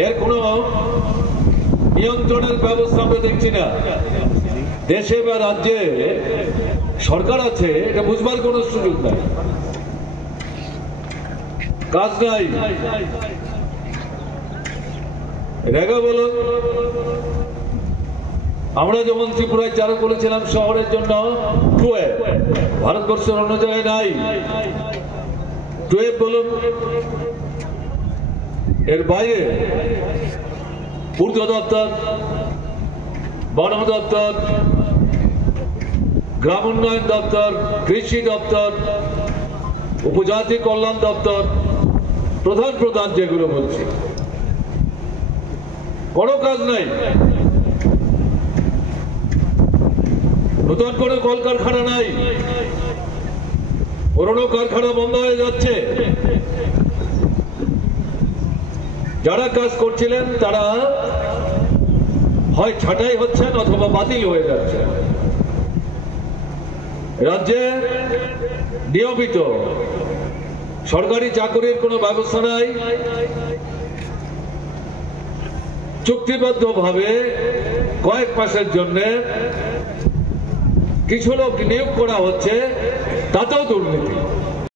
এর কোনো নিয়ন্ত্রণের ব্যবস্থা আমরা দেখছি না। দেশে বা রাজ্যে সরকার আছে, এটা বুঝবার কোনো সুযোগ নাই, কাজ নাই। রেগা বলো, আমরা যেমন ত্রিপুরায় চালু করেছিলাম শহরের জন্য টুয়েব, ভারতবর্ষের অন্য জায়গায় নাই। টুয়েব বলুন, এর বাইরে পূর্ত দপ্তর, বন দপ্তর, গ্রাম উন্নয়ন দপ্তর, কৃষি দপ্তর, উপজাতি কল্যাণ দপ্তর, প্রধান প্রধান যেগুলো বলছি, কোনো কাজ নাই। নতুন করে কলকারখানা নাই, পুরনো কারখানা বন্ধ হয়ে যাচ্ছে। যারা কাজ করছিলেন তারা হয় ছাঁটাই হচ্ছেন অথবা বাতিল হয়ে যাচ্ছে। রাজ্যে নিয়মিত সরকারি চাকরির কোনো ব্যবস্থা নাই। চুক্তিবদ্ধভাবে কয়েক মাসের জন্য কিছু লোক নিয়োগ করা হচ্ছে, তাতেও দুর্নীতি।